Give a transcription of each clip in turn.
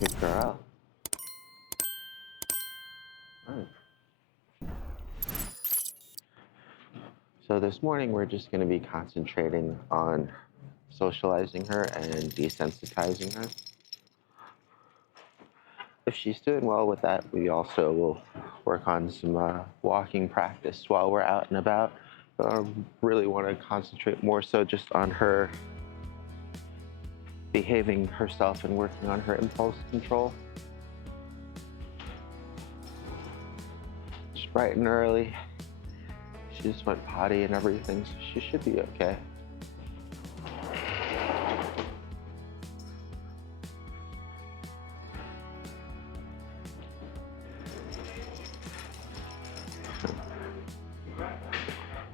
Good girl. Oh. So this morning we're just going to be concentrating on socializing her and desensitizing her. If she's doing well with that, we also will work on some walking practice while we're out and about. But I really want to concentrate more so just on her behaving herself and working on her impulse control. Just bright and early. She just went potty and everything, so she should be okay.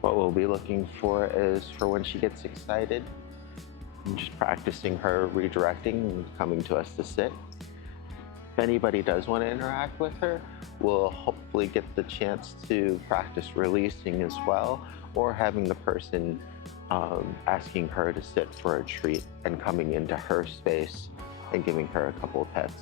What we'll be looking for is for when she gets excited, and just practicing her redirecting and coming to us to sit. If anybody does want to interact with her, we'll hopefully get the chance to practice releasing as well, or having the person asking her to sit for a treat and coming into her space and giving her a couple of pets.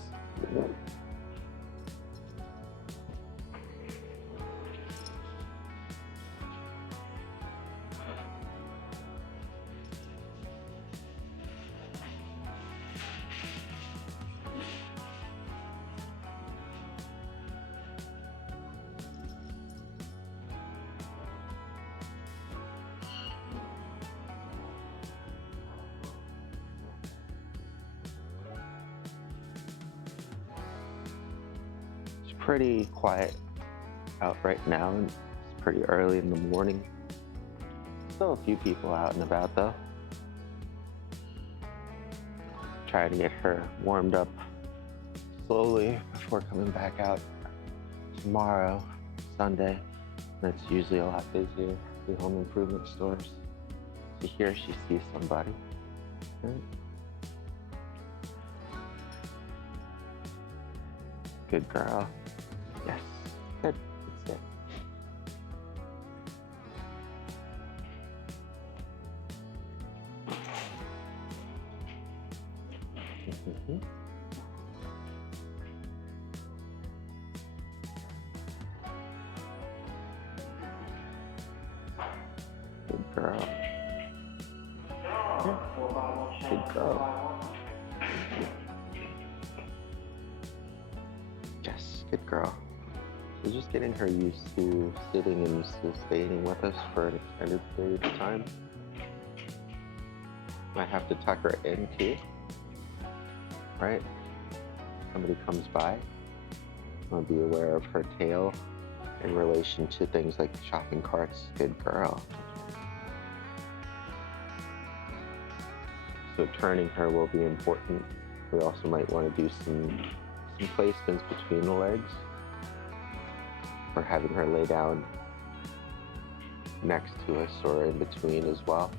Pretty quiet out right now. It's pretty early in the morning. Still a few people out and about though. Trying to get her warmed up slowly before coming back out tomorrow, Sunday. That's usually a lot busier, the home improvement stores. So here she sees somebody. Right. Good girl. Yes, good. That's it. Mm-hmm. Good girl. Yeah. Good girl. Yes, good girl. So just getting her used to sitting and sustaining with us for an extended period of time. Might have to tuck her in too, right? Somebody comes by, I'll be aware of her tail in relation to things like shopping carts. Good girl. So turning her will be important. We also might want to do some placements between the legs, or having her lay down next to us or in between as well.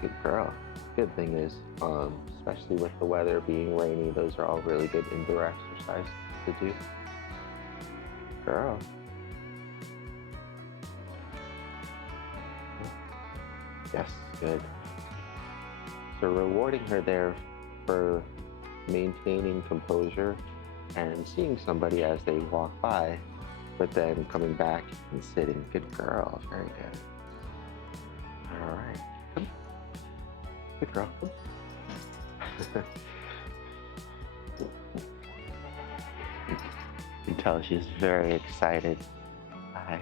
Good girl. Good thing is, especially with the weather being rainy, those are all really good indoor exercises to do. Girl. Yes, good. So rewarding her there for maintaining composure and seeing somebody as they walk by, but then coming back and sitting. Good girl, very good. All right, come. Good girl, come. You can tell she's very excited. Hi.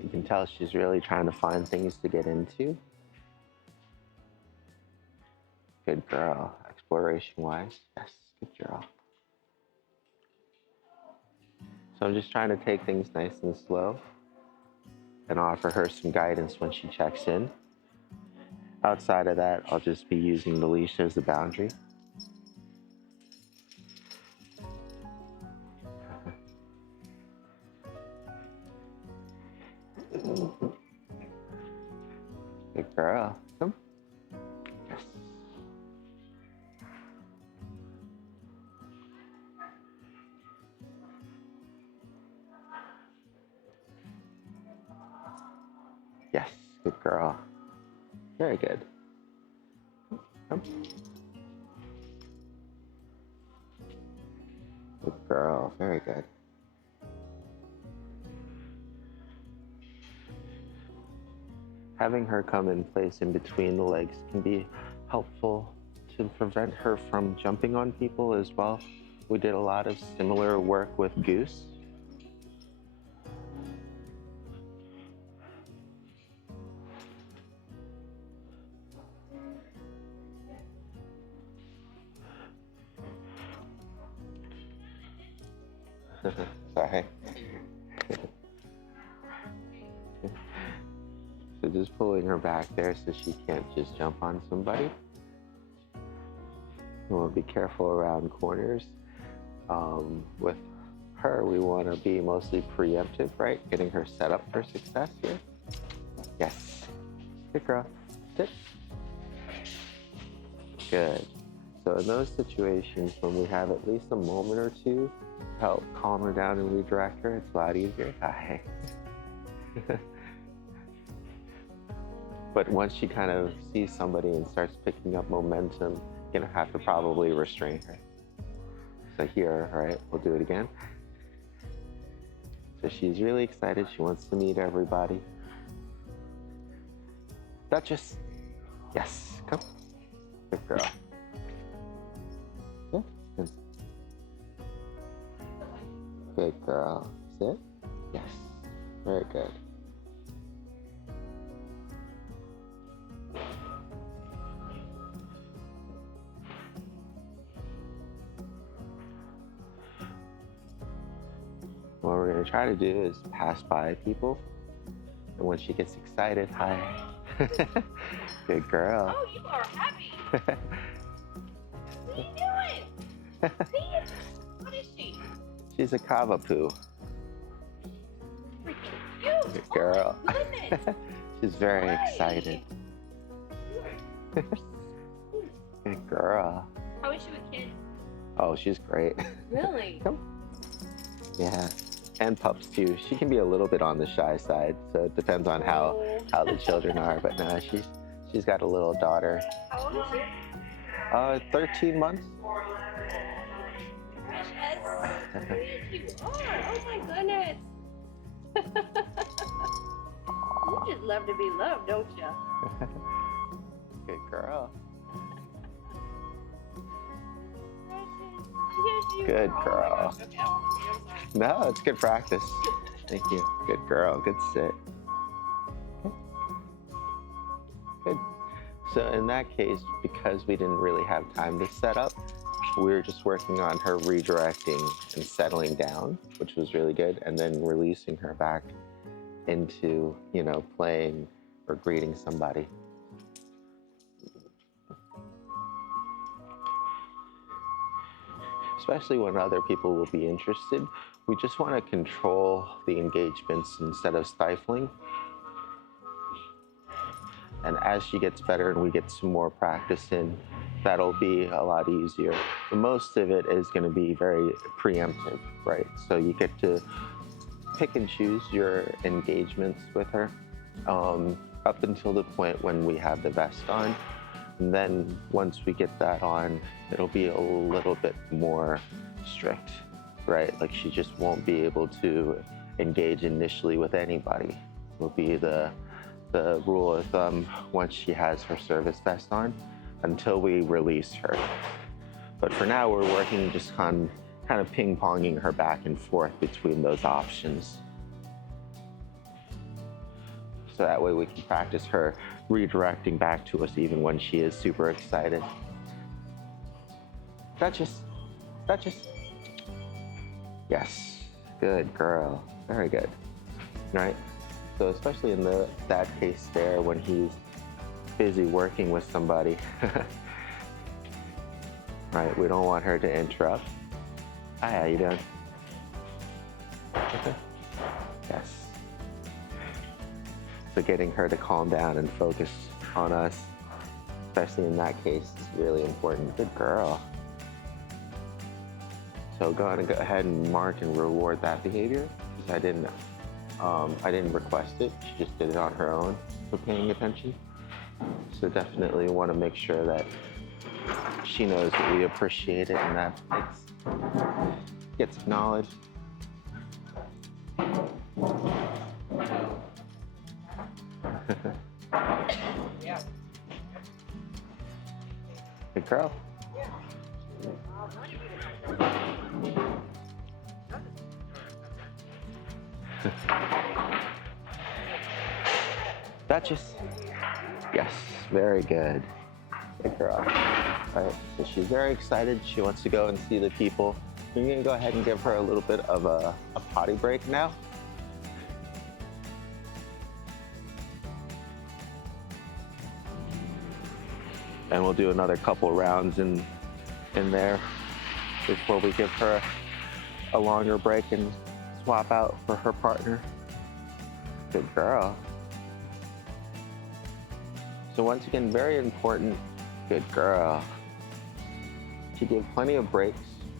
You can tell she's really trying to find things to get into. Good girl, exploration-wise. Yes, good girl. So I'm just trying to take things nice and slow and offer her some guidance when she checks in. Outside of that, I'll just be using the leash as the boundary. Good girl. Come. Yes. Yes, good girl. Very good. Come. Good girl. Very good. Having her come in place in between the legs can be helpful to prevent her from jumping on people as well. We did a lot of similar work with Goose. Sorry. So just pulling her back there so she can't just jump on somebody. We want to be careful around corners. With her, we want to be mostly preemptive, right? Getting her set up for success here. Yes. Good girl. Sit. Good. So in those situations, when we have at least a moment or two to help calm her down and redirect her, it's a lot easier. Hi. But once she kind of sees somebody and starts picking up momentum, you're gonna have to probably restrain her. So here, all right, we'll do it again. So she's really excited. She wants to meet everybody. Duchess. Yes, come. Good girl. Yeah, good. Good girl. Sit. Yes, very good. What we're going to try to do is pass by people. And when she gets excited, hi. Good girl. Oh, you are happy. What are you doing? See? What is she? She's a Cavapoo. Freaking cute. Good girl. Oh, my goodness. She's very Hi. excited. Good girl. How is she with kids? Oh, she's great. Really? Come. Yeah. And pups too. She can be a little bit on the shy side, so it depends on how the children are. But no, she's got a little daughter. How old is she? 13 months. Precious. Sweet you are. Oh my goodness. You just love to be loved, don't you? Good girl. Yes, you Good are. girl. Oh my gosh. Okay, I'm sorry. No, it's good practice. Thank you. Good girl. Good sit. Good. So in that case, because we didn't really have time to set up, we were just working on her redirecting and settling down, which was really good, and then releasing her back into, playing or greeting somebody. Especially when other people will be interested, we just want to control the engagements instead of stifling. And as she gets better and we get some more practice in, that'll be a lot easier. But most of it is going to be very preemptive, right? So you get to pick and choose your engagements with her up until the point when we have the vest on. And then once we get that on, it'll be a little bit more strict, right? Like she just won't be able to engage initially with anybody. Will be the rule of thumb once she has her service vest on until we release her. But for now, we're working just kind of ping-ponging her back and forth between those options. So that way we can practice her redirecting back to us even when she is super excited. Duchess. Duchess. Yes. Good girl. Very good. Right? So especially in that case there when he's busy working with somebody. Right? We don't want her to interrupt. Hi, how you doing? Yes. So getting her to calm down and focus on us, especially in that case, is really important. Good girl. So go ahead and mark and reward that behavior, because I didn't request it. She just did it on her own for paying attention. So definitely want to make sure that she knows that we appreciate it and that it gets acknowledged. Yeah. Good girl. Duchess. Yes, very good. Good girl. All right, so she's very excited. She wants to go and see the people. We're gonna go ahead and give her a little bit of a potty break now. And we'll do another couple rounds in there before we give her a longer break and swap out for her partner. Good girl. So once again, very important, good girl, to give plenty of breaks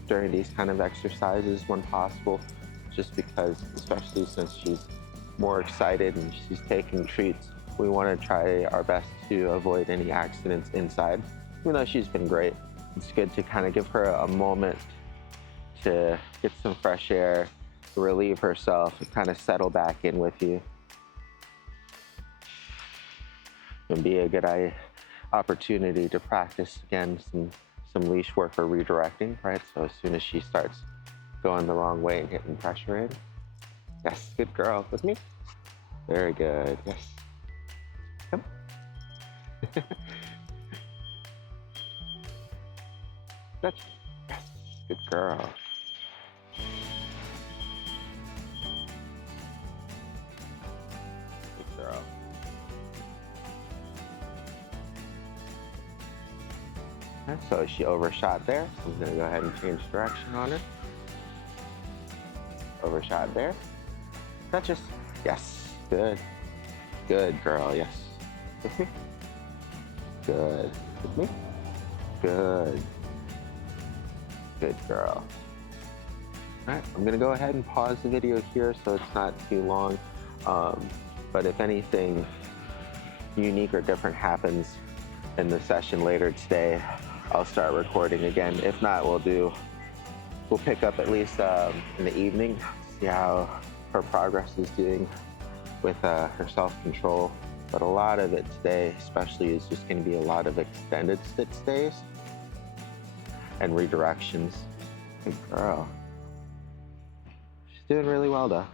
during these kind of exercises when possible, just because, especially since she's more excited and she's taking treats, we want to try our best to avoid any accidents inside. Even though she's been great, it's good to kind of give her a moment to get some fresh air, relieve herself, and kind of settle back in with you. And be a good opportunity to practice again some leash work or redirecting, right? So as soon as she starts going the wrong way and hitting pressure in, yes, good girl, with me. Very good, yes. Come. Good. Yes, good girl. Good girl. Okay, so she overshot there, so I'm gonna go ahead and change direction on her. Overshot there. Duchess. Yes, good. Good girl, yes. With me. Good. With me. Good. Good girl. All right, I'm gonna go ahead and pause the video here so it's not too long. But if anything unique or different happens in the session later today, I'll start recording again. If not, we'll pick up at least in the evening, see how her progress is doing with her self-control. But a lot of it today, especially, is just going to be a lot of extended sit stays and redirections. Good girl. She's doing really well though.